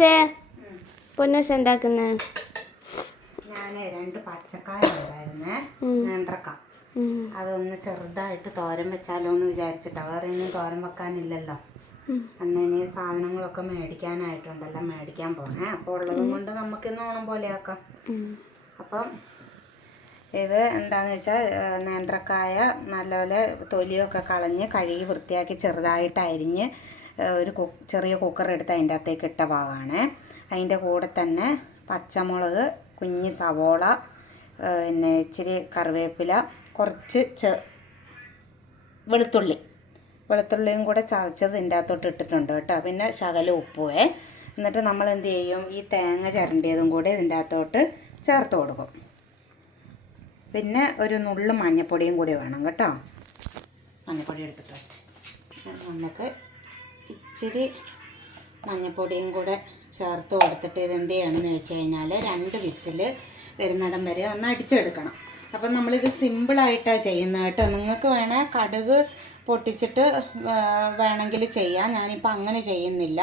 പൊന്നൂസേ. പൊന്നൂസ് എന്താക്കുന്നേ? ഞാൻ രണ്ട് പച്ചക്കായ ഉണ്ടായിരുന്നേ. നേന്ത്രക്ക. അതൊന്ന് ചെറുതായിട്ട് തോരൻ വെച്ചാലോ എന്ന് വിചാരിച്ചിട്ടാ. വേറെ ഒന്നും തോരൻ വെക്കാനില്ലല്ലോ. അന്ന് ഇനി സാധനങ്ങളൊക്കെ മേടിക്കാനായിട്ടുണ്ടല്ലോ. മേടിക്കാൻ പോണേ. അപ്പോൾ ഉള്ളതും കൊണ്ട് നമുക്ക് ഇന്ന് ഓണം പോലെ ആക്കാം. അപ്പം ഇത് എന്താണെന്ന് വെച്ചാൽ നേന്ത്രക്കായ നല്ലപോലെ തൊലിയൊക്കെ കളഞ്ഞ് കഴുകി വൃത്തിയാക്കി ചെറുതായിട്ട് അരിഞ്ഞ് ഒരു ചെറിയ കുക്കർ എടുത്ത് അതിന്റെ അകത്തേക്ക് ഇട്ട ഭാഗമാണ്. അതിന്റെ കൂടെ തന്നെ പച്ചമുളക് കുഞ്ഞ് സവോള പിന്നെ ഇച്ചിരി കറിവേപ്പില കുറച്ച് ചെ വെളുത്തുള്ളി. വെളുത്തുള്ളിയും കൂടെ ചതച്ചത് ഇതിന്റെ അകത്തോട്ട് ഇട്ടിട്ടുണ്ട് കേട്ടോ. പിന്നെ ശകല ഉപ്പുവേ എന്നിട്ട് നമ്മൾ എന്ത് ചെയ്യും? ഈ തേങ്ങ ചിരണ്ടിയതും കൂടെ ഇതിന്റെ അകത്തോട്ട് ചേർത്ത് കൊടുക്കും. പിന്നെ ഒരു നുള്ളു മഞ്ഞപ്പൊടിയും കൂടി വേണം കേട്ടോ. മഞ്ഞപ്പൊടി എടുത്തിട്ട്. നമുക്ക് ഇച്ചിരി മഞ്ഞപ്പൊടിയും കൂടെ ചേർത്ത് കൊടുത്തിട്ട് ഇത് എന്ത് ചെയ്യണമെന്ന് വെച്ച് കഴിഞ്ഞാൽ രണ്ട് വിസിൽ വരുന്നിടം വരെ ഒന്ന് അടിച്ചെടുക്കണം. അപ്പം നമ്മളിത് സിമ്പിളായിട്ടാണ് ചെയ്യുന്നത് കേട്ടോ. നിങ്ങൾക്ക് വേണേൽ കടുക് പൊട്ടിച്ചിട്ട് വേണമെങ്കിൽ ചെയ്യാം. ഞാനിപ്പോൾ അങ്ങനെ ചെയ്യുന്നില്ല.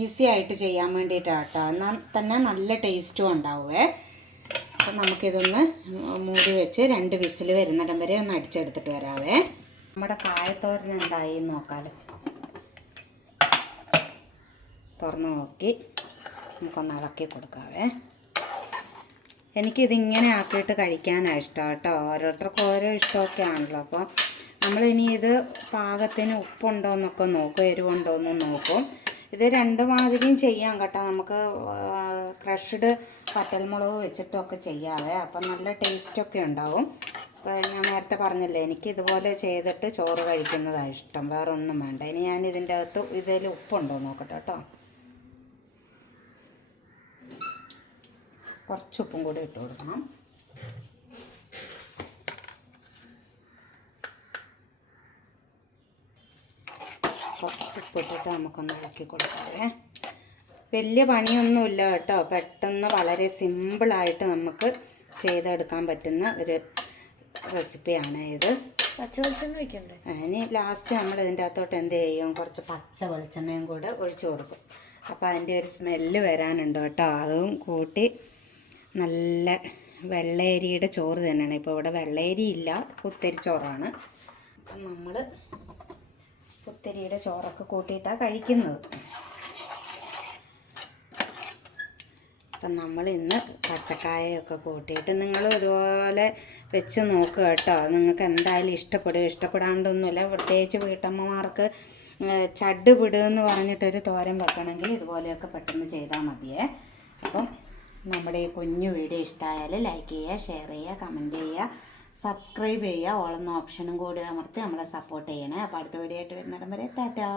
ഈസി ആയിട്ട് ചെയ്യാൻ വേണ്ടിയിട്ടാണ് കേട്ടോ. എന്നാൽ തന്നെ നല്ല ടേസ്റ്റും ഉണ്ടാവുമേ അപ്പം നമുക്കിതൊന്ന് മൂടി വെച്ച് രണ്ട് വിസിൽ വരുന്നിടം വരെ ഒന്ന് അടിച്ചെടുത്തിട്ട് വരാവേ. നമ്മുടെ കായത്തോരൻ എന്തായി എന്ന് തുറന്ന് നോക്കി നമുക്കൊന്ന് ഇളക്കി കൊടുക്കാവേ. എനിക്കിതിങ്ങനെ ആക്കിയിട്ട് കഴിക്കാനാണ് ഇഷ്ടം കേട്ടോ. ഓരോരുത്തർക്കും ഓരോ ഇഷ്ടമൊക്കെ ആണല്ലോ അപ്പോൾ നമ്മളിനി ഇത് പാകത്തിന് ഉപ്പുണ്ടോ എന്നൊക്കെ നോക്കും എരിവുണ്ടോ എന്നും നോക്കും. ഇത് രണ്ട് മാതിരിയും ചെയ്യാം കേട്ടോ. നമുക്ക് ക്രഷ്ഡ് പറ്റൽമുളക് വെച്ചിട്ടൊക്കെ ചെയ്യാവേ. അപ്പം നല്ല ടേസ്റ്റൊക്കെ ഉണ്ടാവും. അപ്പോൾ ഞാൻ നേരത്തെ പറഞ്ഞില്ലേ എനിക്ക് ഇതുപോലെ ചെയ്തിട്ട് ചോറ് കഴിക്കുന്നതാണ് ഇഷ്ടം. വേറൊന്നും വേണ്ട. ഇനി ഞാൻ ഇതിന്റെ അകത്ത് ഇതിൽ ഉപ്പുണ്ടോ നോക്കട്ടെ കേട്ടോ. കുറച്ച് ഉപ്പും കൂടി ഇട്ട് കൊടുക്കണം. കുറച്ച് ഉപ്പിട്ടിട്ട് നമുക്കൊന്ന് ഇളക്കി കൊടുക്കാവേ. വലിയ പണിയൊന്നുമില്ല കേട്ടോ. പെട്ടെന്ന് വളരെ സിമ്പിളായിട്ട് നമുക്ക് ചെയ്തെടുക്കാൻ പറ്റുന്ന ഒരു റെസിപ്പിയാണ് ഇത്. പച്ച വെളിച്ചെണ്ണ വയ്ക്കണ്ടേ ഇനി ലാസ്റ്റ് നമ്മൾ ഇതിന്റെ അകത്തോട്ട് എന്ത് ചെയ്യും? കുറച്ച് പച്ച വെളിച്ചെണ്ണയും കൂടെ ഒഴിച്ചു കൊടുക്കും. അപ്പോൾ അതിന്റെ ഒരു സ്മെല്ല് വരാനുണ്ട് കേട്ടോ. അതും കൂട്ടി നല്ല വെള്ളയരിയുടെ ചോറ് തന്നെയാണ്. ഇപ്പോൾ ഇവിടെ വെള്ളയരി ഇല്ല കുത്തരി ചോറാണ്. അപ്പം നമ്മൾ കുത്തരിയുടെ ചോറൊക്കെ കൂട്ടിയിട്ടാണ് കഴിക്കുന്നത്. അപ്പം നമ്മൾ ഇന്ന് പച്ചക്കായൊക്കെ കൂട്ടിയിട്ട് നിങ്ങൾ ഇതുപോലെ വെച്ച് നോക്കുക കേട്ടോ. നിങ്ങൾക്ക് എന്തായാലും ഇഷ്ടപ്പെടും ഇഷ്ടപ്പെടാണ്ടൊന്നുമില്ല. പ്രത്യേകിച്ച് വീട്ടമ്മമാർക്ക് ചഡ് വിടുക പറഞ്ഞിട്ടൊരു തോരൻ വെക്കണമെങ്കിൽ ഇതുപോലെയൊക്കെ പെട്ടെന്ന് ചെയ്താൽ മതിയേ. അപ്പം നമ്മുടെ ഈ കുഞ്ഞു വീഡിയോ ഇഷ്ടമായാൽ ലൈക്ക് ചെയ്യുക ഷെയർ ചെയ്യുക കമന്റ് ചെയ്യുക സബ്സ്ക്രൈബ് ചെയ്യുക. ഓളെന്ന ഓപ്ഷനും കൂടി അമർത്തി നമ്മളെ സപ്പോർട്ട് ചെയ്യണേ. അപ്പോൾ അടുത്ത വീഡിയോ ആയിട്ട് വരുന്നിടം വരെ ടാറ്റാ.